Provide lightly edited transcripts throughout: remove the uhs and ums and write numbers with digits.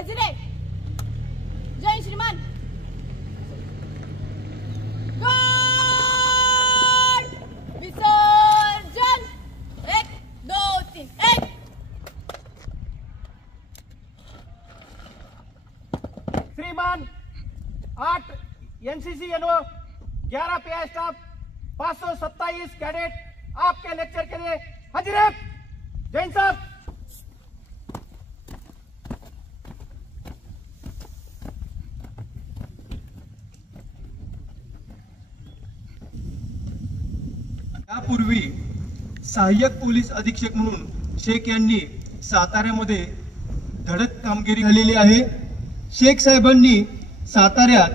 हजरे. जय श्रीमान. God विसर्जन. 1 2 3 1. श्रीमान 8 NCC NO 11 pi staff 527 cadet आपके lecture के लिए हाजिर है. जैन साहब. यापूर्वी सहाय्यक पोलीस अधीक्षक म्हणून शेख यांनी साताऱ्यामध्ये धडक कामगिरी केलेली आहे. शेख साहेबांनी साताऱ्यात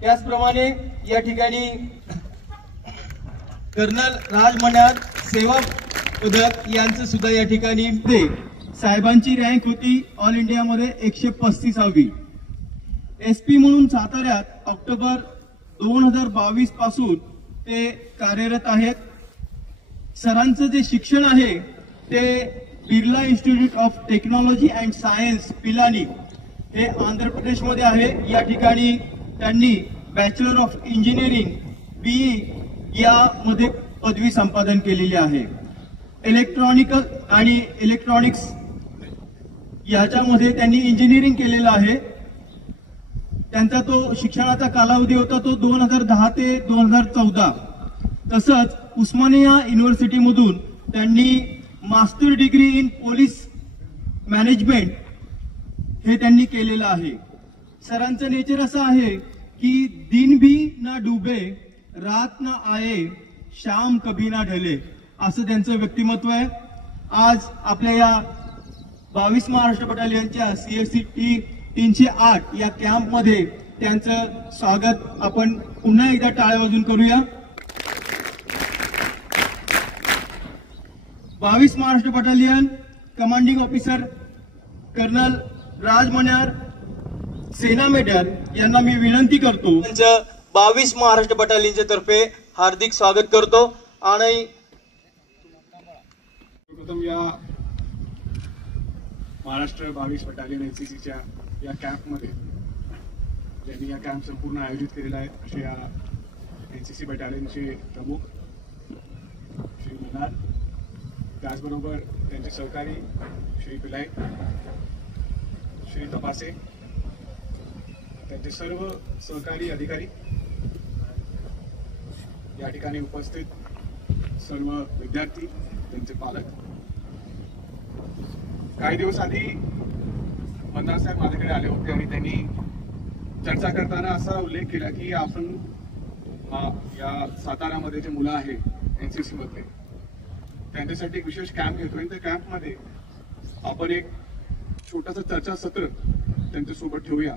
त्याचप्रमाणे या ठिकाणी कर्नल राज मन्यार सेवा पदक यांचं सुद्धा या ठिकाणी साहेबांची रँक होती ऑल इंडियामध्ये 135वी. एसपी म्हणून साताऱ्यात ऑक्टोबर 2022 पासून ते कार्यरत आहेत. सरांचं जे शिक्षण आहे ते Birla institute of technology and science Pilani हे आंध्र प्रदेशमध्ये आहे. या ठिकाणी त्यांनी बॅचलर ऑफ इंजिनिअरिंग BE यामध्ये पदवी संपादन केलेली आहे. इलेक्ट्रॉनिकल आणि इलेक्ट्रॉनिक्स याच्यामध्ये त्यांनी इंजिनिअरिंग केलेलं आहे. त्यांचा तो शिक्षणाचा कालावधी होता तो 2010 ते 2014. तसंच उस्मानिया युनिव्हर्सिटीमधून त्यांनी master degree in police management हे त्यांनी केलेलं आहे. सरांचं नेचर असं आहे की दिन भी ना डुबे रात ना आए शाम कभी ना ढले असं त्यांचं व्यक्तिमत्व आहे. आज आपल्या या 22 महाराष्ट्र बटालियनच्या CST 308 या कॅम्पमध्ये त्यांचं स्वागत आपण पुन्हा एकदा टाळ्या वाजून करूया. 22 Maharashtra battalion commanding officer colonel Raj Manyar Sena medal यांना मी विनंती करतो त्यांचं 22 महाराष्ट्र बटालियनच्या तर्फे हार्दिक स्वागत करतो. आणि प्रथम या महाराष्ट्र 22 बटालियन NCCच्या या कॅम्पमध्ये ज्यांनी या कॅम्प संपूर्ण आयोजित केलेला आहे असे या NCC बटालियनचे प्रमुख श्री मन्यार, त्याचबरोबर त्यांचे सहकारी श्री पिलाई, श्री तपासे, त्यांचे सर्व सहकारी अधिकारी, या ठिकाणी उपस्थित सर्व विद्यार्थी, त्यांचे पालक. काही दिवस आधी मन्नार साहेब माझ्याकडे आले होते आणि त्यांनी चर्चा करताना असा उल्लेख केला की आपण या सातारामध्ये जे मुलं आहे NCC मध्ये त्यांच्यासाठी एक विशेष कॅम्प घेतोय. त्या कॅम्पमध्ये आपण एक छोटंसं चर्चासत्र त्यांच्यासोबत ठेवूया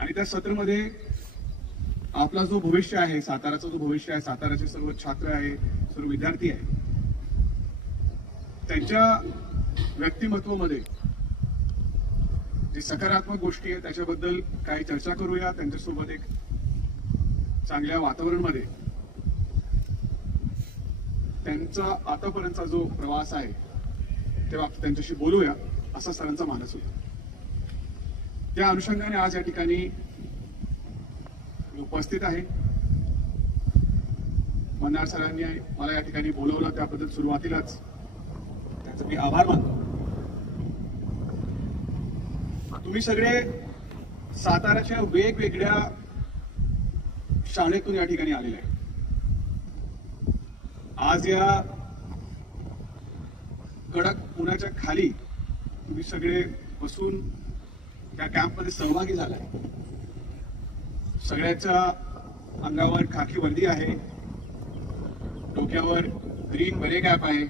आणि त्या सत्रामध्ये आपला जो भविष्य आहे, साताराचा जो भविष्य आहे, साताराचे सर्व छात्र आहे, सर्व विद्यार्थी आहे, त्यांच्या व्यक्तिमत्वामध्ये जे सकारात्मक गोष्टी आहेत त्याच्याबद्दल काही चर्चा करूया. त्यांच्यासोबत एक चांगल्या वातावरणामध्ये त्यांचा आतापर्यंतचा जो प्रवास आहे तेव्हा त्यांच्याशी बोलूया असा सरांचा मानस होता. त्या अनुषंगाने आज या ठिकाणी उपस्थित आहे. मन्नार सरांनी मला या ठिकाणी बोलवलं त्याबद्दल सुरुवातीलाच त्यांचा मी आभार मानतो. तुम्ही सगळे साताराच्या वेगवेगळ्या शाळेतून या ठिकाणी आलेले आहे. आज या कडक उन्हाच्या खाली तुम्ही सगळे बसून त्या कॅम्पमध्ये सहभागी झालाय. सगळ्याच्या अंगावर खाकी वर्दी आहे, डोक्यावर ग्रीन बरे कॅप आहे.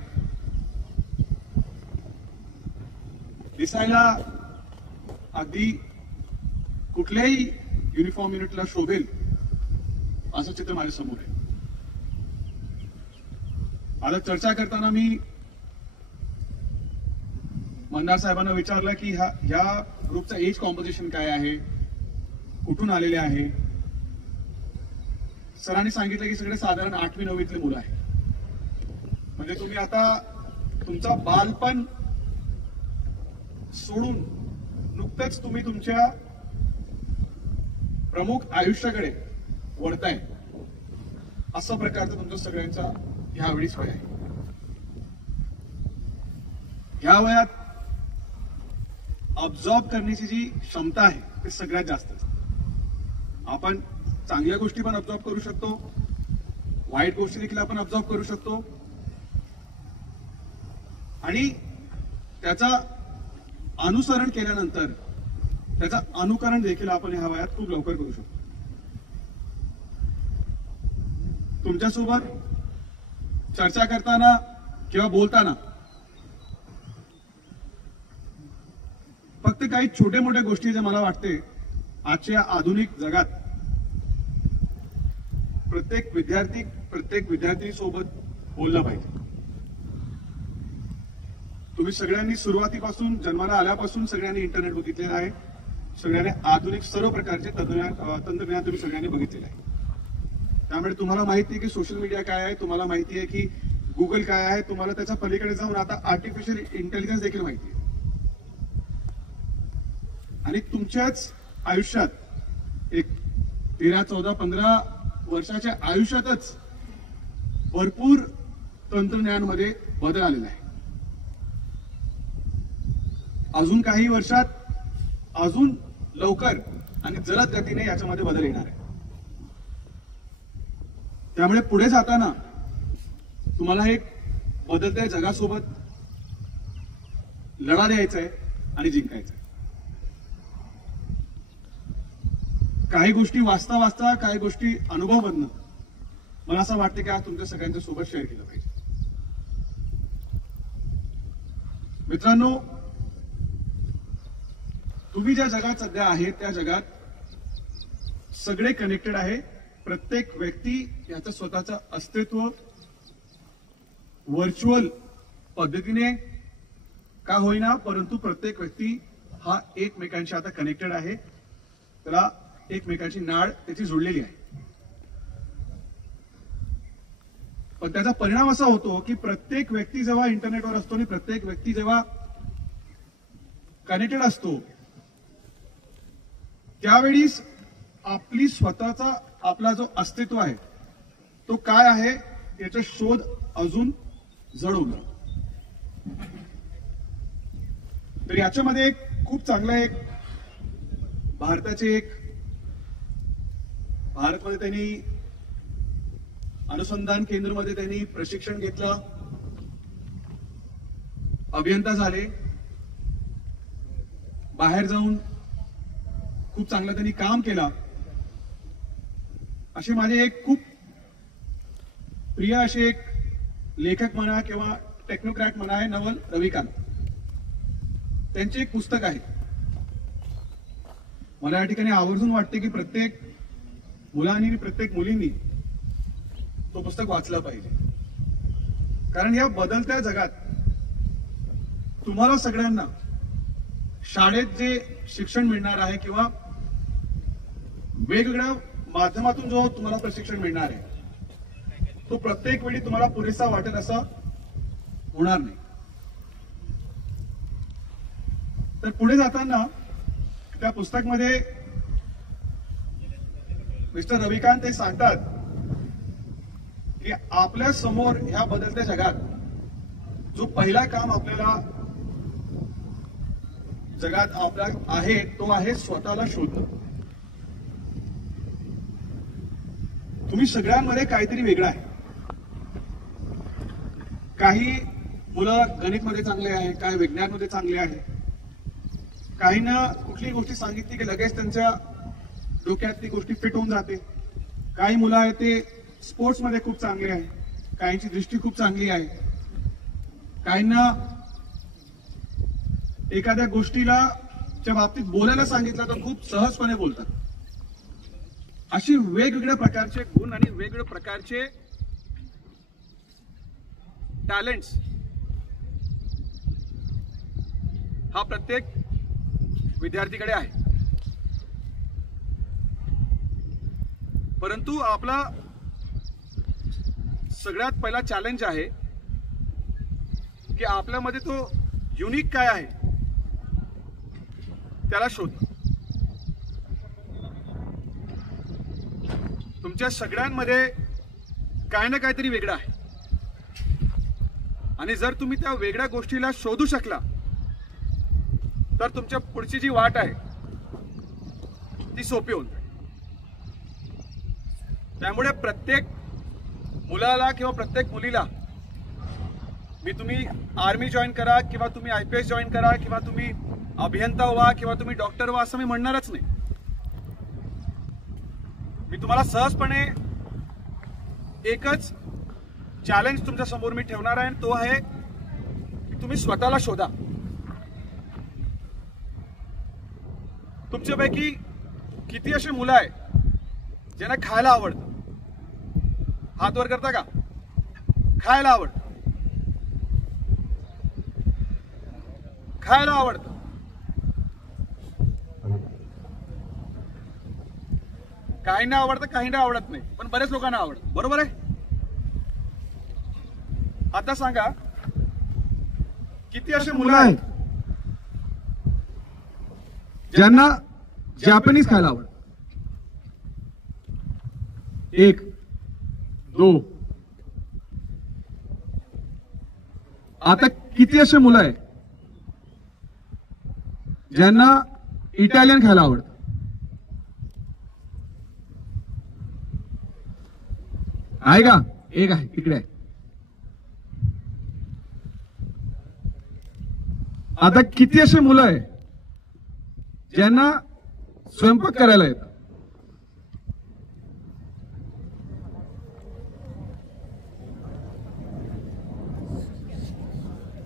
दिसायला अगदी कुठल्याही युनिफॉर्म युनिटला शोभेल असं चित्र माझ्या समोर आहे. आता चर्चा करताना मी मन्नार साहेबांना विचारलं की ह्या ग्रुपचा एज कॉम्पोजिशन काय आहे, कुठून आलेले आहे. सरांनी सांगितलं की सगळे साधारण 8वी 9वीतले मुलं आहे. म्हणजे तुम्ही आता तुमचा बालपण सोडून नुकतंच तुम्ही तुमच्या प्रमुख आयुष्याकडे वळताय, असा प्रकारचा तुमचा सगळ्यांचा ह्यावेळीच वय आहे. ह्या वयात ऑब्झॉर्ब करण्याची जी क्षमता आहे ते सगळ्यात जास्त असते. आपण चांगल्या गोष्टी पण ऑब्झॉर्ब करू शकतो, वाईट गोष्टी देखील आपण ऑब्झॉर्ब करू शकतो आणि त्याचा अनुसरण केल्यानंतर त्याचा अनुकरण देखील आपण ह्या वयात खूप लवकर करू शकतो. तुमच्यासोबत चर्चा करताना किंवा बोलताना फक्त काही छोटे मोठे गोष्टी जे मला वाटते आजच्या आधुनिक जगात प्रत्येक विद्यार्थी सोबत बोललं पाहिजे. तुम्ही सगळ्यांनी सुरुवातीपासून जन्माला आल्यापासून सगळ्यांनी इंटरनेट बघितलेलं आहे. सगळ्यांनी आधुनिक सर्व प्रकारचे तंत्रज्ञान तुम्ही सगळ्यांनी बघितलेलं आहे. त्यामुळे तुम्हाला माहिती आहे की सोशल मीडिया काय आहे, तुम्हाला माहिती आहे की गुगल काय आहे, तुम्हाला त्याच्या पलीकडे जाऊन आता आर्टिफिशियल इंटेलिजन्स देखील माहिती आहे. आणि तुमच्याच आयुष्यात एक 13, 14, 15 वर्षाच्या आयुष्यातच भरपूर तंत्रज्ञानामध्ये बदल आलेला आहे. अजून काही वर्षात अजून लवकर आणि जलद गतीने याच्यामध्ये बदल येणार आहे. त्यामुळे पुढे जाताना तुम्हाला एक बदलत्या जगासोबत लढा द्यायचा आहे आणि जिंकायचं आहे. काही गोष्टी वाचता वाचता, काही गोष्टी अनुभवमधनं मला असं वाटतं की आज तुमच्या सगळ्यांच्या सोबत शेअर केलं पाहिजे. मित्रांनो, तुम्ही ज्या जगात सध्या आहे त्या जगात सगळे कनेक्टेड आहे. प्रत्येक व्यक्ती याचं स्वतःचं अस्तित्व व्हर्च्युअल पद्धतीने का होईना, परंतु प्रत्येक व्यक्ती हा एकमेकांशी आता कनेक्टेड आहे. त्याला एकमेकांची नाळ त्याची जोडलेली आहे. पण त्याचा परिणाम असा होतो की प्रत्येक व्यक्ती जेव्हा इंटरनेटवर असतो आणि प्रत्येक व्यक्ती जेव्हा कनेक्टेड असतो त्यावेळी आपली स्वतःचा आपला जो अस्तित्व आहे तो काय आहे याचा शोध अजून जड होतो. तर याच्यामध्ये एक खूप चांगलं एक भारतमध्ये त्यांनी अनुसंधान केंद्रामध्ये त्यांनी प्रशिक्षण घेतलं, अभियंता झाले, बाहेर जाऊन खूप चांगलं त्यांनी काम केलं. असे माझे एक खूप प्रिय असे एक लेखक म्हणा किंवा टेक्नोक्रॅट म्हणा आहे नवल रविकांत. त्यांचे एक पुस्तक आहे. मला या ठिकाणी आवर्जून वाटते की प्रत्येक मुलांनी प्रत्येक मुलींनी तो पुस्तक वाचलं पाहिजे. कारण या बदलत्या जगात तुम्हाला सगळ्यांना शाळेत जे शिक्षण मिळणार आहे किंवा वेगवेगळ्या माध्यमातून जो तुम्हाला प्रशिक्षण मिळणार आहे तो प्रत्येक वेळी तुम्हाला पुरेसा वाटेल असं होणार नाही. तर पुढे जाताना त्या पुस्तकामध्ये मिस्टर रविकांत ते सांगतात की आपल्या समोर ह्या बदलत्या जगात जो पहिला काम आपल्याला जगात आपला आहे तो आहे स्वतःला शोधणं. तुम्ही सगळ्यांमध्ये काहीतरी वेगळं आहे. काही मुलं गणितमध्ये चांगले आहे, काही विज्ञानमध्ये चांगले आहे, काहींना कुठली गोष्टी सांगितली की लगेच त्यांच्या डोक्यात ती गोष्टी फिट होऊन जाते. काही मुलं आहेत ते स्पोर्ट्समध्ये खूप चांगले आहे, काहींची दृष्टी खूप चांगली आहे, काहींना एखाद्या गोष्टीला च्या बाबतीत बोलायला सांगितलं तर खूप सहजपणे बोलतात. अशी वेगवेगळ्या प्रकारचे गुण आणि वेगवेगळ्या प्रकारचे टॅलेंट्स हा प्रत्येक विद्यार्थीकडे आहे. परंतु आपला सगळ्यात पहिला चॅलेंज आहे की आपल्यामध्ये तो युनिक काय आहे त्याला शोध. तुमच्या सगळ्यांमध्ये काय ना काहीतरी वेगळं आहे आणि जर तुम्ही त्या वेगळ्या गोष्टीला शोधू शकला तर तुमच्या पुढची जी वाट आहे ती सोपी होईल. त्यामुळे प्रत्येक मुलाला किंवा प्रत्येक मुलीला मी तुम्ही आर्मी जॉईन करा किंवा तुम्ही IPS जॉईन करा किंवा तुम्ही अभियंता व्हा किंवा तुम्ही डॉक्टर व्हा असं मी म्हणणारच नाही. मी तुम्हाला सहजपणे एकच चॅलेंज तुमच्या समोर मी ठेवणार आहे आणि तो आहे की तुम्ही स्वतःला शोधा. तुमच्यापैकी किती अशी मुलं आहे ज्यांना खायला आवडतं? हात वर करता का? खायला आवडतं, खायला आवडतं. काहींना आवडतं, काहींना आवडत नाही, पण बरेच लोकांना आवडतं. बरोबर आहे? आता सांगा किती असे मुलं आहेत ज्यांना जॅपनीज खायला आवडतं? 1 2. आता किती असे मुलं आहेत ज्यांना इटालियन खायला आवडतं? आहे का? 1 आहे, तिकडे आहे. आता किती असे मुलं आहे ज्यांना स्वयंपाक करायला येतं?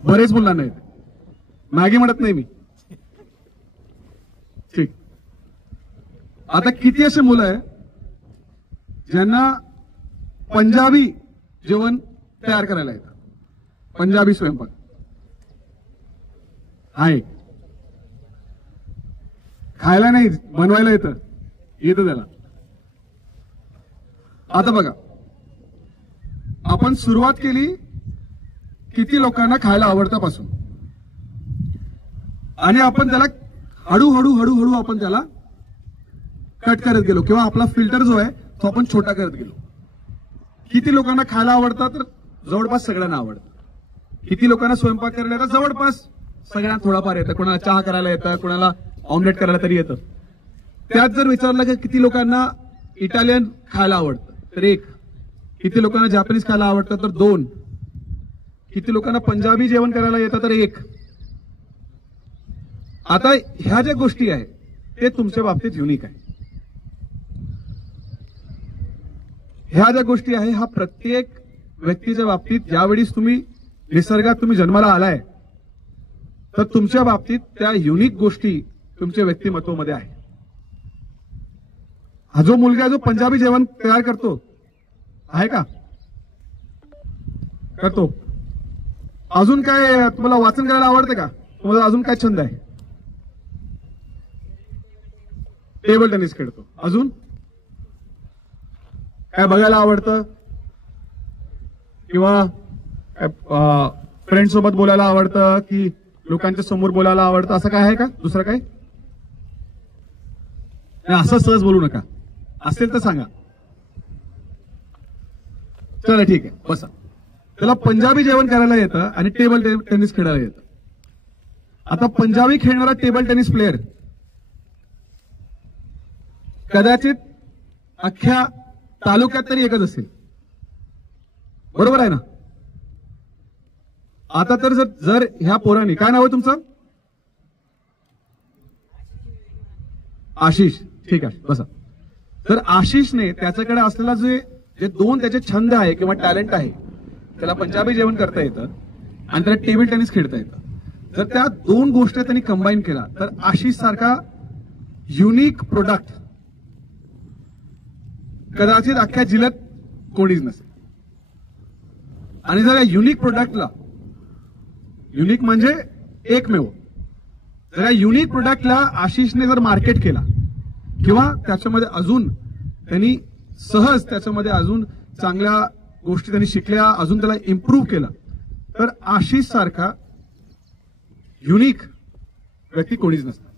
बरेच मुलांना येते. मॅगी म्हणत नाही मी. ठीक. आता किती असे मुलं आहे ज्यांना पंजाबी जेवण तयार करायला येतं? पंजाबी स्वयंपाक आहे. खायला नाही, बनवायला येतं त्याला. आता बघा, आपण सुरुवात केली किती लोकांना खायला आवडतं पासून आणि आपण त्याला हळूहळू हळूहळू आपण त्याला कट करत गेलो किंवा आपला फिल्टर जो आहे तो आपण छोटा करत गेलो. किती लोकांना खायला आवडतं? तर जवळपास सगळ्यांना आवडतं. किती लोकांना स्वयंपाक करायला येतं? जवळपास सगळ्यांना थोडाफार येतं. कोणाला चहा करायला येतं, कोणाला ऑमलेट करायला तरी येतं. त्यात जर विचारलं की किती लोकांना इटालियन खायला आवडतं तर 1. किती लोकांना जॅपनीज खायला आवडतं तर 2. किती लोकांना पंजाबी जेवण करायला येतं तर 1. आता ह्या ज्या गोष्टी आहेत ते तुमच्या बाबतीत युनिक आहे. ह्या ज्या गोष्टी आहे हा प्रत्येक व्यक्तीच्या बाबतीत ज्यावेळेस तुम्ही निसर्गात तुम्ही जन्माला आलाय तर तुमच्या बाबतीत त्या युनिक गोष्टी तुमच्या व्यक्तिमत्वामध्ये आहे. हा जो मुलगा जो पंजाबी जेवण तयार करतो आहे का? करतो. अजून काय तुम्हाला वाचन करायला आवडतं का? तुम्हाला अजून काय छंद आहे? टेबल टेनिस खेळतो. अजून काय बघायला आवडतं किंवा फ्रेंड सोबत बोलायला आवडतं की लोकांच्या समोर बोलायला आवडतं? असं काय आहे का? दुसरं काय? असं सहज बोलू नका. असेल तर सांगा. चला ठीक आहे, बसा. त्याला पंजाबी जेवण करायला येतं आणि टेबल टेनिस खेळायला येतं. आता पंजाबी खेळणारा टेबल टेनिस प्लेअर कदाचित अख्ख्या तालुक्यात तरी एकच असेल. बरोबर आहे ना? आता तर जर ह्या पोरांनी, काय नाव आहे तुमचं? आशिष. ठीक आहे, बसा. तर आशिषने त्याच्याकडे असलेला जे 2 त्याचे छंद आहे किंवा टॅलेंट आहे, त्याला पंजाबी जेवण करता येतं आणि त्याला टेबल टेनिस खेळता येतं. जर त्या 2 गोष्टी त्यांनी कंबाईन केला तर आशिष सारखा युनिक प्रोडक्ट कदाचित अख्ख्या जिल्ह्यात कोणीच नसेल. आणि जर या युनिक प्रोडक्टला, युनिक म्हणजे एकमेव, जर या युनिक प्रोडक्टला आशिषने जर मार्केट केला किंवा त्याच्यामध्ये अजून त्यांनी सहज त्याच्यामध्ये अजून चांगल्या गोष्टी त्यांनी शिकल्या, अजून त्याला इम्प्रूव्ह केला, तर आशिष सारखा युनिक व्यक्ती कोणीच नसणार.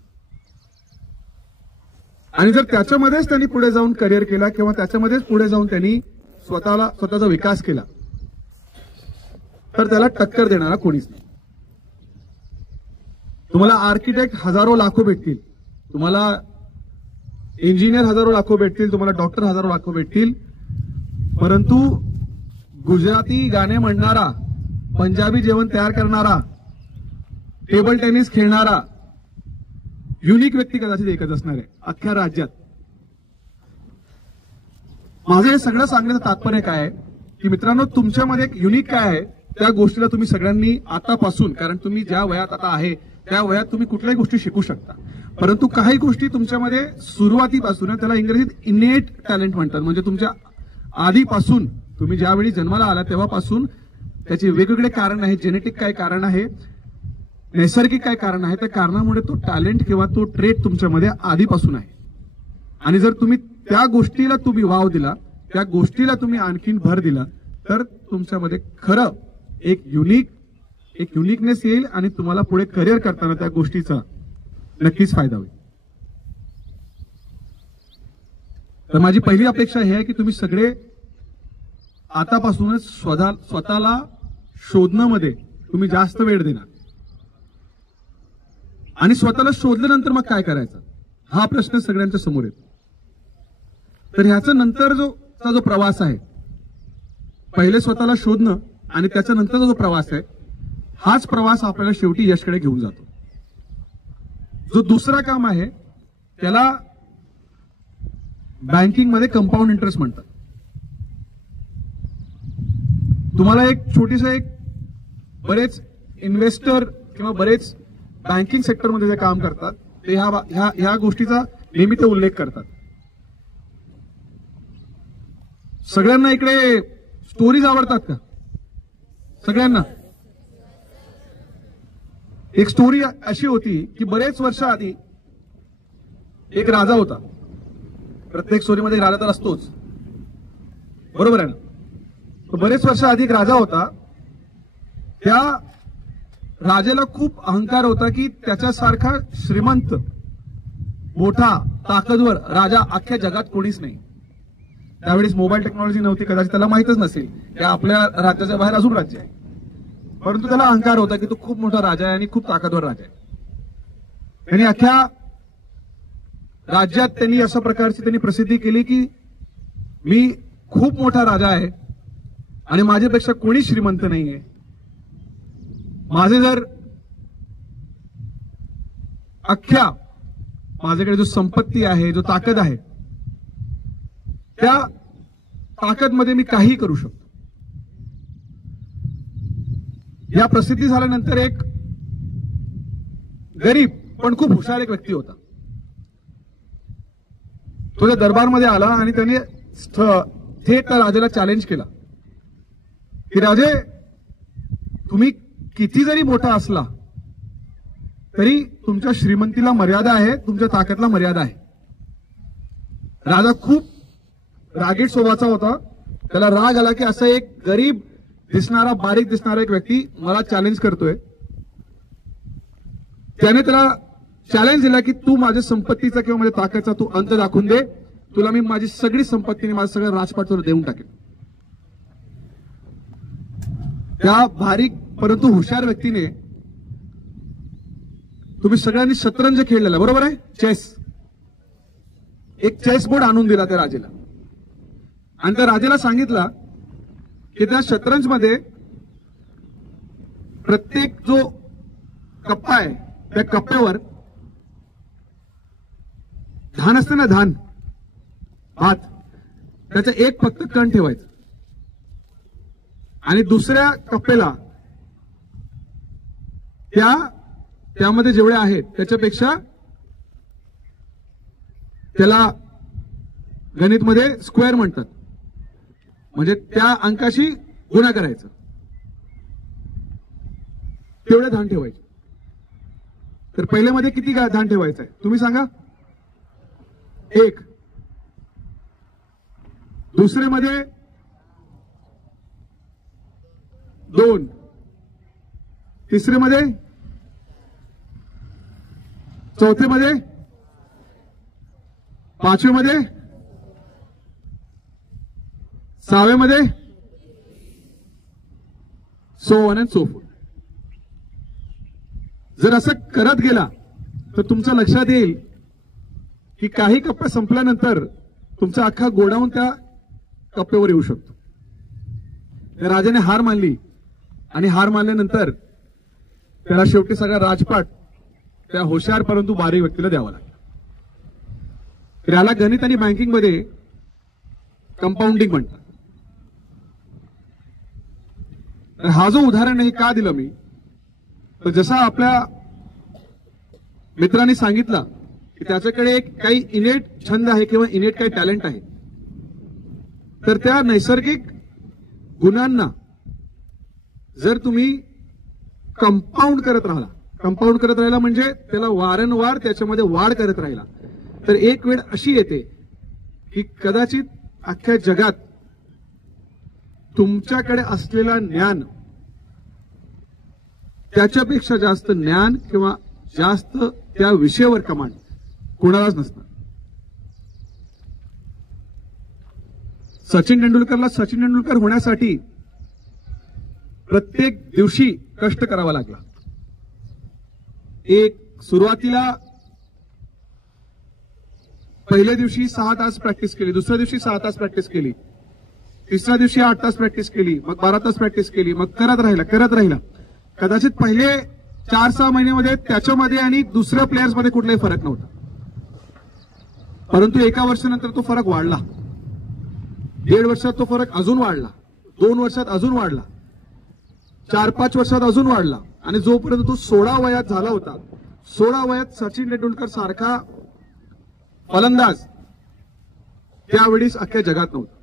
आणि जर त्याच्यामध्येच त्यांनी पुढे जाऊन करिअर केला किंवा त्याच्यामध्येच पुढे जाऊन त्यांनी स्वतःचा विकास केला, तर त्याला टक्कर देणारा कोणीच नाही. तुम्हाला आर्किटेक्ट हजारो लाखो भेटतील, तुम्हाला इंजिनियर हजारो लाखो भेटतील, तुम्हाला डॉक्टर हजारो लाखो भेटतील, परंतु गुजराती गाणे म्हणणारा, पंजाबी जेवण तयार करणारा, टेबल टेनिस खेळणारा युनिक व्यक्ती कदाचित एकच असणार आहे अख्ख्या राज्यात. माझं हे सगळं सांगण्याचं तात्पर्य काय आहे की मित्रांनो, तुमच्यामध्ये एक युनिक काय आहे त्या गोष्टीला तुम्ही सगळ्यांनी आतापासून, कारण तुम्ही ज्या वयात आता आहे त्या वयात तुम्ही कुठल्याही गोष्टी शिकू शकता, परंतु काही गोष्टी तुमच्यामध्ये सुरुवातीपासून, त्याला इंग्रजीत इनेट टॅलेंट म्हणतात, म्हणजे तुमच्या आधीपासून, तुम्ही ज्यावेळी जन्माला आला तेव्हापासून त्याचे वेगवेगळे कारण आहे, जेनेटिक काय कारण आहे, नैसर्गिक काय कारण आहे, त्या कारणामुळे तो टॅलेंट किंवा तो ट्रेट तुमच्यामध्ये आधीपासून आहे. आणि जर तुम्ही त्या गोष्टीला तुम्ही वाव दिला, त्या गोष्टीला तुम्ही आणखीन भर दिला, तर तुमच्यामध्ये खरं एक युनिकनेस येईल आणि तुम्हाला पुढे करिअर करताना त्या गोष्टीचा नक्कीच फायदा होईल. तर माझी पहिली अपेक्षा ही आहे की तुम्ही सगळे आतापासूनच स्वतःला शोधण्यामध्ये तुम्ही जास्त वेळ देणार. आणि स्वतःला शोधल्यानंतर मग काय करायचं हा प्रश्न सगळ्यांच्या समोर येतो. तर ह्याचा नंतर जो प्रवास आहे, पहिले स्वतःला शोधणं आणि त्याच्यानंतरचा जो प्रवास आहे, हाच प्रवास आपल्याला शेवटी यशकडे घेऊन जातो. जो दुसरा काम आहे त्याला बँकिंग मध्ये कंपाऊंड इंटरेस्ट म्हणतात. तुम्हाला बरेच इन्व्हेस्टर किंवा बरेच बँकिंग सेक्टरमध्ये जे काम करतात ते ह्या गोष्टीचा नेहमी ते उल्लेख करतात. सगळ्यांना इकडे स्टोरीज आवडतात का? सगळ्यांना? एक स्टोरी अशी होती की बरेच वर्ष आधी एक राजा होता. प्रत्येक स्टोरीमध्ये राजा तर असतोच, बरोबर आहे ना? तो बरेच वर्ष आधी एक राजा होता. त्या राजाला खूप अहंकार होता की त्याच्यासारखा श्रीमंत, मोठा, ताकदवर राजा अख्ख्या जगात कोणीच नाही. त्यावेळेस मोबाईल टेक्नॉलॉजी नव्हती, कदाचित त्याला माहितच नसेल की आपल्या राज्याच्या बाहेर अजून राज्य आहे, परंतु त्याला अहंकार होता की तो खूप मोठा राजा आहे आणि खूप ताकदवर राजा आहे. त्यांनी अख्ख्या राज्यात त्यांनी अशा प्रकारची त्यांनी प्रसिद्धी केली की मी खूप मोठा राजा आहे आणि माझ्यापेक्षा कोणी श्रीमंत नाहीये. माझ्याकडे जो संपत्ती आहे, जो ताकद आहे, त्या ताकदमध्ये मी काही करू शकतो. या प्रसिद्धी झाल्यानंतर एक गरीब पण खूप हुशार एक व्यक्ती होता. तो त्या दरबारमध्ये आला आणि त्याने थेट त्या राजाला चॅलेंज केला की राजे, तुम्ही किती जरी मोठा असला तरी तुमच्या श्रीमंतीला मर्यादा आहे, तुमच्या ताकदला मर्यादा आहे. राजा खूप रागीट स्वभावाचा होता. त्याला राग आला की असं एक गरीब दिसणारा, बारीक दिसणारा एक व्यक्ती मला चॅलेंज करतोय. त्याने त्याला चॅलेंज दिला की तू माझ्या संपत्तीचा किंवा माझ्या ताकदचा तू अंत दाखवून दे, तुला मी माझी सगळी संपत्ती, माझं सगळं राजपाट तुला देऊन टाकेन. त्या बारीक परंतु हुशार व्यक्तीने, तुम्ही सगळ्यांनी शतरंज खेळलेला बरोबर आहे, चेस, एक चेस बोर्ड आणून दिला त्या राजाला आणि त्या राजाला सांगितलं की त्या शतरंजमध्ये प्रत्येक जो कप्पा आहे त्या कप्प्यावर धान असते ना, धान, भात, त्याचा एक फक्त कण ठेवायचा आणि दुसऱ्या कप्प्याला त्यामध्ये जेवढे आहेत त्याच्यापेक्षा त्याला गणितमध्ये स्क्वेअर म्हणतात, म्हणजे त्या अंकाशी गुणा करायचं, तेवढे धान ठेवायचे. तर पहिल्यामध्ये किती धान ठेवायचं आहे तुम्ही सांगा? एक. दुसरेमध्ये 2, तिसरेमध्ये, चौथेमध्ये, पाचवेमध्ये, सहावेमध्ये, so on and so forth. जर असं करत गेला तर तुमच्या लक्षात येईल की काही कप्पे संपल्यानंतर तुमचा अख्खा गोडाऊन त्या कप्प्यावर येऊ शकतो. त्या राजाने हार मानली आणि हार मानल्यानंतर त्याला शेवटी सगळा राजपाट त्या हुशार परंतु बारीक व्यक्तीला द्यावा लागला. त्याला गणित आणि बँकिंग मध्ये कंपाऊंडिंग म्हणतात. हा जो उदाहरण आहे का दिलं मी, तर जसा आपल्या मित्रांनी सांगितलं की त्याच्याकडे एक काही इनेट छंद आहे किंवा इनेट काही टॅलेंट आहे, तर त्या नैसर्गिक गुणांना जर तुम्ही कंपाऊंड करत राहिला म्हणजे त्याला वारंवार त्याच्यामध्ये वाढ करत राहिला, तर एक वेळ अशी येते की कदाचित अख्ख्या जगात तुमच्याकडे असलेला ज्ञान त्याच्यापेक्षा जास्त ज्ञान किंवा जास्त त्या विषयावर कमांड कोणालाच नसणार. सचिन तेंडुलकरला सचिन तेंडुलकर होण्यासाठी प्रत्येक दिवशी कष्ट करावा लागला. एक सुरुवातीला पहिल्या दिवशी 6 तास प्रॅक्टिस केली, दुसऱ्या दिवशी 6 तास प्रॅक्टिस केली, तिसऱ्या दिवशी 8 तास प्रॅक्टिस केली, मग 12 तास प्रॅक्टिस केली, मग करत राहिला. कदाचित पहिले 4-6 महिन्यामध्ये त्याच्यामध्ये आणि दुसऱ्या प्लेयर्स मध्ये कुठलाही फरक नव्हता, परंतु एका वर्षानंतर तो फरक वाढला, 1.5 वर्षात तो फरक अजून वाढला, 2 वर्षात अजून वाढला, 4-5 वर्षात अजून वाढला, आणि जोपर्यंत तो 16 वयात झाला होता, 16 वयात सचिन तेंडुलकर सारखा फलंदाज त्यावेळेस अख्ख्या जगात नव्हता.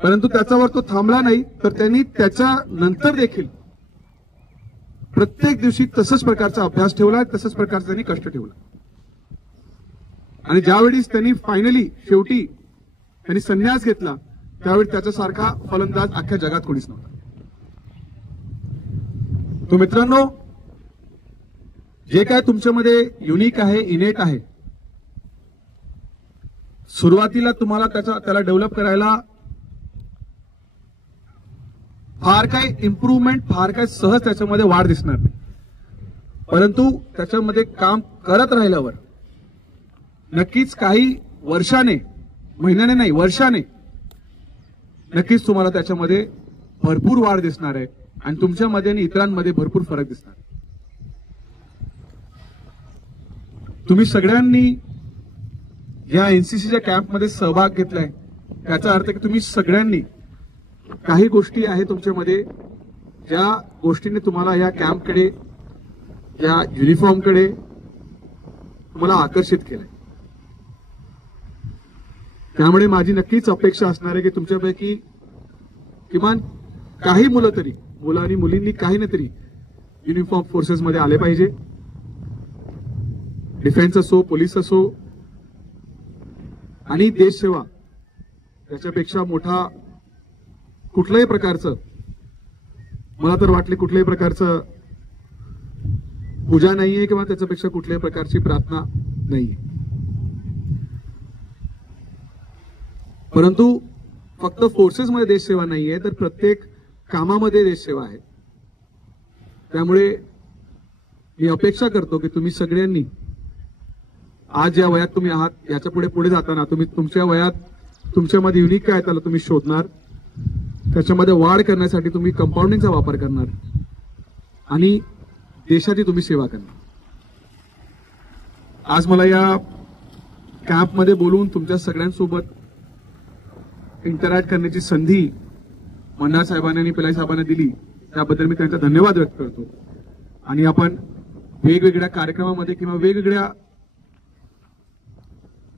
परंतु त्याच्यावर तो थांबला नाही, तर त्यांनी त्याच्या नंतर देखील प्रत्येक दिवशी तसंच प्रकारचा अभ्यास ठेवला, तसंच प्रकारचा त्यांनी कष्ट ठेवला. आणि ज्यावेळेस त्यांनी फायनली शेवटी त्यांनी संन्यास घेतला, त्यावेळी त्याच्यासारखा फलंदाज अख्ख्या जगात कोणीच नव्हता. तो मित्रांनो, जे काय तुमच्यामध्ये युनिक आहे, इनेट आहे, सुरुवातीला तुम्हाला त्याला डेव्हलप करायला फार काय इम्प्रूव्हमेंट, फार काय सहज त्याच्यामध्ये वाढ दिसणार नाही, परंतु त्याच्यामध्ये काम करत राहिल्यावर नक्कीच काही वर्षाने, महिन्याने नाही, वर्षाने नक्कीच तुम्हाला त्याच्यामध्ये भरपूर वाढ दिसणार आहे आणि तुमच्यामध्ये आणि इतरांमध्ये भरपूर फरक दिसणार. तुम्ही सगळ्यांनी या एनसीसीच्या कॅम्पमध्ये सहभाग घेतलाय, याचा अर्थ की तुम्ही सगळ्यांनी काही गोष्टी आहे तुमच्यामध्ये, ज्या गोष्टींनी तुम्हाला या कॅम्पकडे, या युनिफॉर्मकडे तुम्हाला आकर्षित केलंय. त्यामुळे माझी नक्कीच अपेक्षा असणार आहे की तुमच्यापैकी किमान काही मुलं तरी, मुलं आणि मुलींनी काही ना तरी युनिफॉर्म फोर्सेसमध्ये आले पाहिजे. डिफेन्स असो, पोलीस असो, आणि देशसेवा याच्यापेक्षा मोठा कुठल्याही प्रकारचं, मला तर वाटले कुठल्याही प्रकारचं पूजा नाहीये किंवा त्याच्यापेक्षा कुठल्याही प्रकारची प्रार्थना नाहीये. परंतु फक्त फोर्सेसमध्ये देशसेवा नाहीये, तर प्रत्येक कामामध्ये देशसेवा आहे. त्यामुळे मी अपेक्षा करतो की तुम्ही सगळ्यांनी आज या वयात तुम्ही आहात, याच्या पुढे जाताना तुम्ही तुमच्या वयात तुमच्यामध्ये युनिक काय त्याला तुम्ही शोधणार, त्याच्यामध्ये वाढ करण्यासाठी तुम्ही कंपाऊंडिंगचा वापर करणार आणि देशाची तुम्ही सेवा करणार. आज मला या कॅम्पमध्ये बोलून तुमच्या सगळ्यांसोबत इंटरॅक्ट करण्याची संधी मंडाळ साहेबांनी आणि पिलाई साहेबांनी दिली, त्याबद्दल मी त्यांचा धन्यवाद व्यक्त करतो. आणि आपण वेगवेगळ्या कार्यक्रमामध्ये किंवा वेगवेगळ्या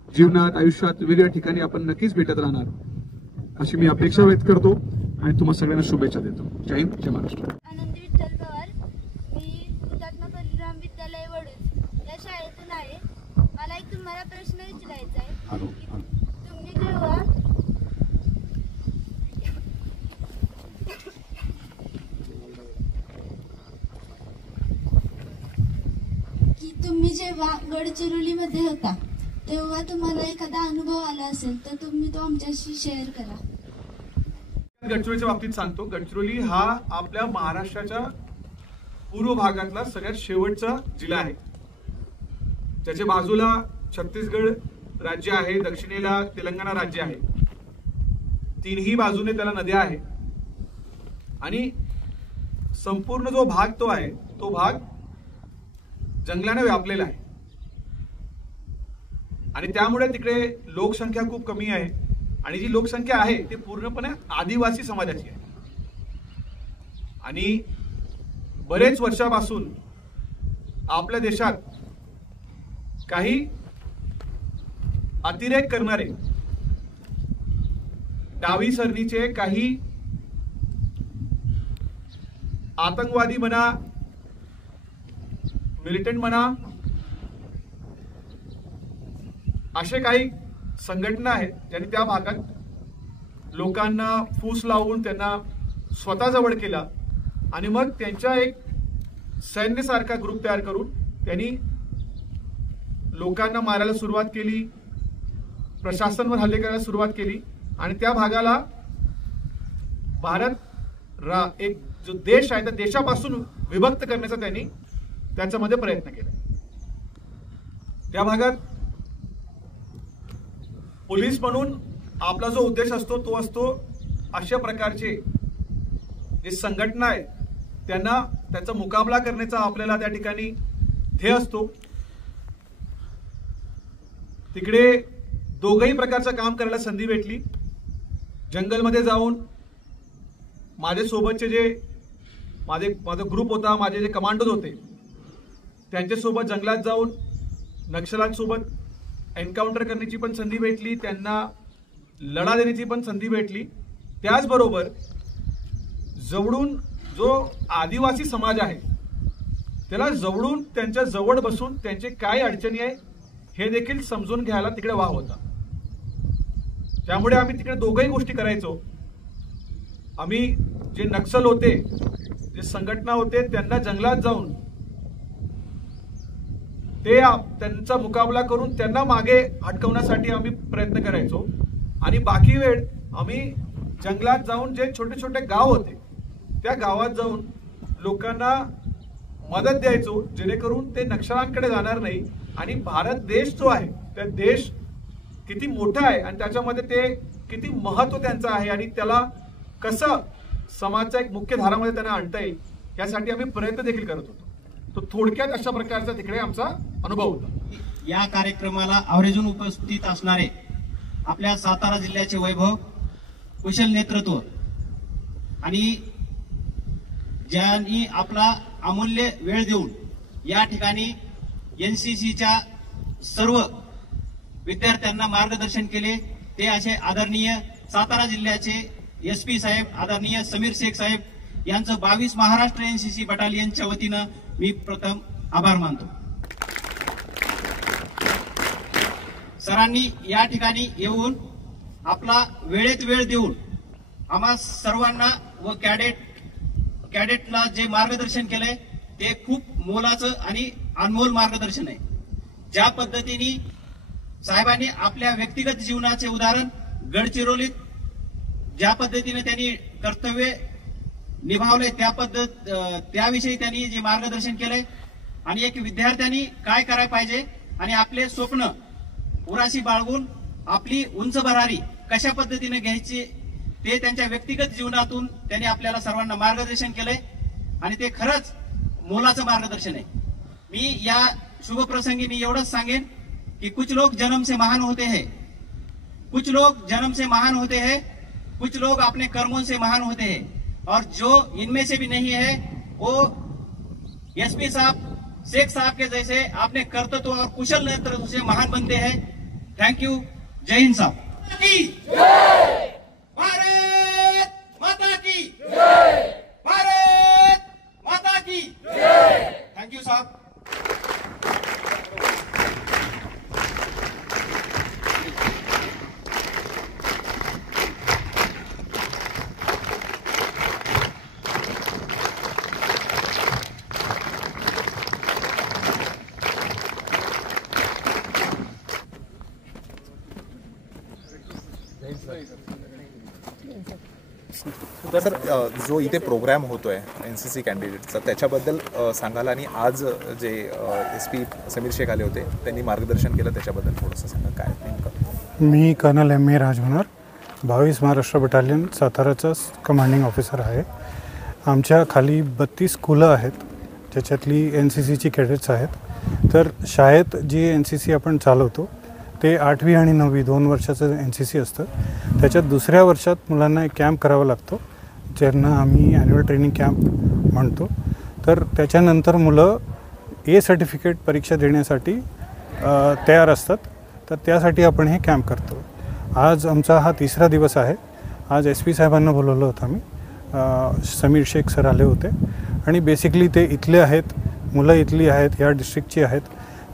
जीवनात, आयुष्यात वेगवेगळ्या ठिकाणी आपण नक्कीच भेटत राहणार अशी मी अपेक्षा व्यक्त करतो आणि तुम्हाला सगळ्यांना शुभेच्छा देतो. जय हिंद, जय महाराष्ट्र. आनंदी विठ्ठल पवार, मी हुतात्मा परशुराम विद्यालय वडूज या शाळेतून आहे. मला एक तुम्हाला प्रश्न विचारायचा आहे. तुम्ही जेव्हा गडचिरोलीमध्ये होता तेव्हा तुम्हाला एखादा अनुभव आला असेल तर तुम्ही तो आमच्याशी शेअर करा. गडचिरोलीच्या बाबतीत सांगतो. गडचिरोली हा आपल्या महाराष्ट्राच्या पूर्व भागातला सगळ्यात शेवटचा जिल्हा आहे. त्याच्या बाजूला छत्तीसगड राज्य आहे, दक्षिणेला तेलंगणा राज्य आहे. तीनही बाजूने त्याला नद्या आहे आणि संपूर्ण जो भाग तो आहे तो भाग जंगलाने व्यापलेला आहे आणि त्यामुळे तिकडे लोकसंख्या खूप कमी आहे आणि जी लोकसंख्या आहे ती पूर्णपणे आदिवासी समाजाची आहे. आणि बरेच वर्षापासून आपल्या देशात काही अतिरेक करणारे डावी सरणीचे काही आतंकवादी म्हणा, मिलिटंट म्हणा, असे काही संघटना आहेत ज्यांनी त्या भागात लोकांना फूस लावून त्यांना स्वतः जवळ केला आणि मग त्यांच्या एक सैन्यासारखा ग्रुप तयार करून त्यांनी लोकांना मारायला सुरुवात केली, प्रशासनावर हल्ले करायला सुरुवात केली आणि त्या भागाला भारत एक जो देश आहे त्या देशापासून विभक्त करण्याचा त्यांनी त्याच्यामध्ये प्रयत्न केला. त्या भागात पोलीस म्हणून आपला जो उद्देश असतो तो असतो अशा प्रकारचे जे संघटना आहे त्यांना त्याचा मुकाबला करण्याचा आपल्याला त्या ठिकाणी ध्येय असतो. तिकडे दोघही प्रकारचं काम करायला संधी भेटली. जंगलमध्ये जाऊन माझे सोबतचे जे माझा ग्रुप होता, माझे जे कमांडोज होते त्यांच्यासोबत जंगलात जाऊन नक्षलांसोबत एन्काउंटर करण्याची पण संधी भेटली, त्यांना लढा देण्याची पण संधी भेटली. त्याचबरोबर जवळून जो आदिवासी समाज आहे त्याला जवळून त्यांच्या जवळ बसून त्यांचे काय अडचणी आहे हे देखील समजून घ्यायला तिकडे वाव होता. त्यामुळे आम्ही तिकडे दोघही गोष्टी करायचो. आम्ही जे नक्षल होते, जे संघटना होते त्यांना जंगलात जाऊन त्यांचा मुकाबला करून त्यांना मागे हटकवण्यासाठी आम्ही प्रयत्न करायचो आणि बाकी वेळ आम्ही जंगलात जाऊन जे छोटे छोटे गाव होते त्या गावात जाऊन लोकांना मदत द्यायचो जेणेकरून ते नक्षलांकडे जाणार नाही. आणि भारत देश जो आहे त्या देश किती मोठा आहे आणि त्याच्यामध्ये ते किती महत्व त्यांचं आहे आणि त्याला कसं समाजाच्या एक मुख्य धारामध्ये त्यांना आणता येईल यासाठी आम्ही प्रयत्न देखील करत होतो. तो थोडक्यात अशा प्रकारचा तिकडे आमचा अनुभव होता. या कार्यक्रमाला आवर्जून उपस्थित असणारे आपल्या सातारा जिल्ह्याचे वैभव, कुशल नेतृत्व आणि ज्यांनी आपला अमूल्य वेळ देऊन या ठिकाणी एनसीसीच्या सर्व विद्यार्थ्यांना मार्गदर्शन केले ते असे आदरणीय सातारा जिल्ह्याचे एसपी साहेब आदरणीय समीर शेख साहेब यांचं 22 महाराष्ट्र एनसीसी बटालियनच्या वतीनं मी प्रथम आभार मानतो. सरांनी या ठिकाणी येऊन आपला वेळेत वेळ देऊन आम्हा सर्वांना व कॅडेटला जे मार्गदर्शन केलंय ते खूप मोलाचं आणि अनमोल मार्गदर्शन आहे. ज्या पद्धतीने साहेबांनी आपल्या व्यक्तिगत जीवनाचे उदाहरण गडचिरोलीत ज्या पद्धतीने त्यांनी कर्तव्य निभावले त्याविषयी त्यांनी जे मार्गदर्शन केलंय आणि एक विद्यार्थ्यांनी काय करायला पाहिजे आणि आपले स्वप्न उराशी बाळगून आपली उंच भरारी कशा पद्धतीने घ्यायची ते त्यांच्या व्यक्तिगत जीवनातून त्यांनी आपल्याला सर्वांना मार्गदर्शन केलंय आणि ते खरंच मोलाचं मार्गदर्शन आहे. मी या शुभ प्रसंगी मी एवढंच सांगेन कि कुछ लोग जन्म से महान होते हैं, कुछ लोग जन्म से महान होते हैं, कुछ लोग अपने कर्मों से महान होते हैं और जो इनमें से भी नहीं है वो एसपी साहब शेख साहब के जैसे अपने कर्तव्य और कुशल नेतृत्व से महान बनते हैं. Thank you. जय हिंद साहब. भारत माता की जय. भारत माता की जय. थैंक यू साहब. सर, जो इथे प्रोग्राम होतोय NCC कॅन्डिडेटचा त्याच्याबद्दल सांगाल, आणि आज जे SP समीर शेख आले होते त्यांनी मार्गदर्शन केलं त्याच्याबद्दल थोडंसं सांगा, काय नेमकं? मी colonel M.A. Rajbhanar, 22 Maharashtra battalion साताराचा कमांडिंग ऑफिसर आहे. आमच्या खाली 32 स्कूलं आहेत, ज्याच्यातली NCCची कॅडेट्स आहेत. तर शाळेत जी NCC आपण चालवतो ते 8वी आणि 9वी 2 वर्षाचं NCC असतं. त्याच्यात दुसऱ्या वर्षात मुलांना एक कॅम्प करावा लागतो, ज्यांना आम्ही ॲन्युअल ट्रेनिंग कॅम्प म्हणतो. तर त्याच्यानंतर मुलं A सर्टिफिकेट परीक्षा देण्यासाठी तयार असतात. तर त्यासाठी आपण हे कॅम्प करतो. आज आमचा हा 3रा दिवस आहे. आज SP साहेबांना बोलवलं होतं आम्ही. समीर शेख सर आले होते आणि बेसिकली ते इथले आहेत, मुलं इथली आहेत, या डिस्ट्रिक्टची आहेत.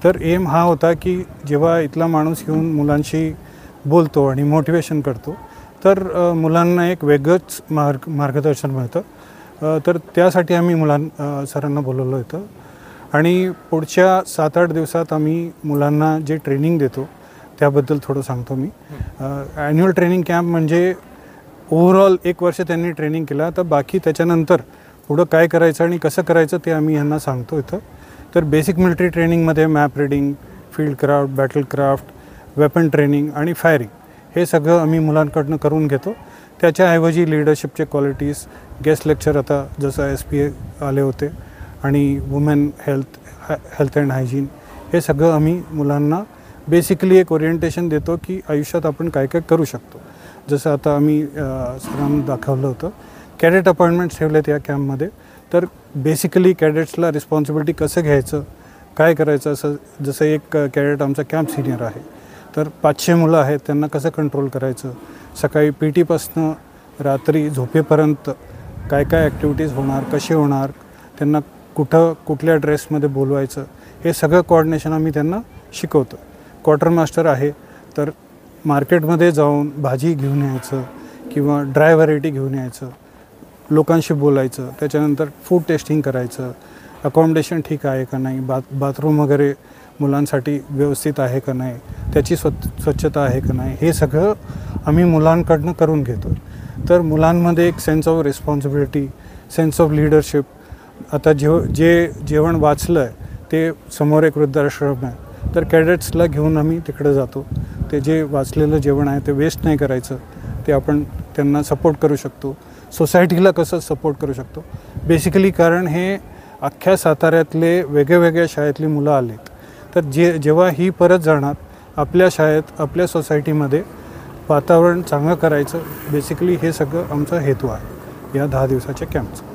तर एम हा होता की जेव्हा इथला माणूस येऊन मुलांशी बोलतो आणि मोटिवेशन करतो तर मुलांना एक वेगळंच मार्गदर्शन मिळतं. तर त्यासाठी आम्ही सरांना बोलवलं होतं. आणि पुढच्या 7-8 दिवसात आम्ही मुलांना जे ट्रेनिंग देतो त्याबद्दल थोडं सांगतो मी. ॲन्युअल ट्रेनिंग कॅम्प म्हणजे ओव्हरऑल 1 वर्ष त्यांनी ट्रेनिंग केलं, तर बाकी त्याच्यानंतर पुढं काय करायचं आणि कसं करायचं ते आम्ही यांना सांगतो इथं. तर बेसिक मिलिटरी ट्रेनिंगमध्ये map reading, field craft, battle craft, weapon training आणि फायरिंग हे सगळं आम्ही मुलांकडनं करून घेतो. त्याच्याऐवजी लिडरशिपचे क्वालिटीज, गेस्ट लेक्चर आता जसं SP आले होते, आणि वुमेन हेल्थ अँड हायजीन, हे सगळं आम्ही मुलांना बेसिकली एक ओरिएंटेशन देतो की आयुष्यात आपण काय काय करू शकतो. जसं आता आम्ही सरांना दाखवलं होतं, कॅडेट अपॉइंटमेंट्स ठेवलेत या कॅम्पमध्ये. तर बेसिकली कॅडेट्सला रिस्पॉन्सिबिलिटी कसं घ्यायचं, काय करायचं, असं जसं एक कॅडेट आमचा कॅम्प सिनियर आहे, तर 500 मुलं आहेत, त्यांना कसं कंट्रोल करायचं, सकाळी PT रात्री झोपेपर्यंत काय काय ॲक्टिव्हिटीज होणार, कसे होणार, त्यांना कुठल्या ड्रेसमध्ये बोलवायचं, हे सगळं कोऑर्डिनेशन आम्ही त्यांना शिकवतो. क्वार्टर मास्टर आहे, तर मार्केटमध्ये जाऊन भाजी घेऊन यायचं किंवा ड्राय व्हरायटी घेऊन यायचं, लोकांशी बोलायचं, त्याच्यानंतर फूड टेस्टिंग करायचं, अकॉमोडेशन ठीक आहे का नाही, बाथरूम वगैरे मुलांसाठी व्यवस्थित आहे का नाही, त्याची स्वच्छता आहे का नाही, हे सगळं आम्ही मुलांकडनं करून घेतो. तर मुलांमध्ये एक sense of responsibility, sense of leadership. आता जे जेवण वाचलं आहे ते समोर एक वृद्धाश्रम आहे, तर कॅडेट्सला घेऊन आम्ही तिकडे जातो. ते जे वाचलेलं जेवण आहे ते वेस्ट नाही करायचं, ते आपण त्यांना सपोर्ट करू शकतो. सोसायटीला कसं सपोर्ट करू शकतो बेसिकली, कारण हे अख्ख्या साताऱ्यातले वेगळ्या शाळेतली मुलं आलेत. तर जेव्हा ही परत जाणार आपल्या शाळेत, आपल्या सोसायटीमध्ये वातावरण चांगलं करायचं, बेसिकली हे सगळं आमचा हेतू आहे या 10 दिवसाच्या कॅम्पचं.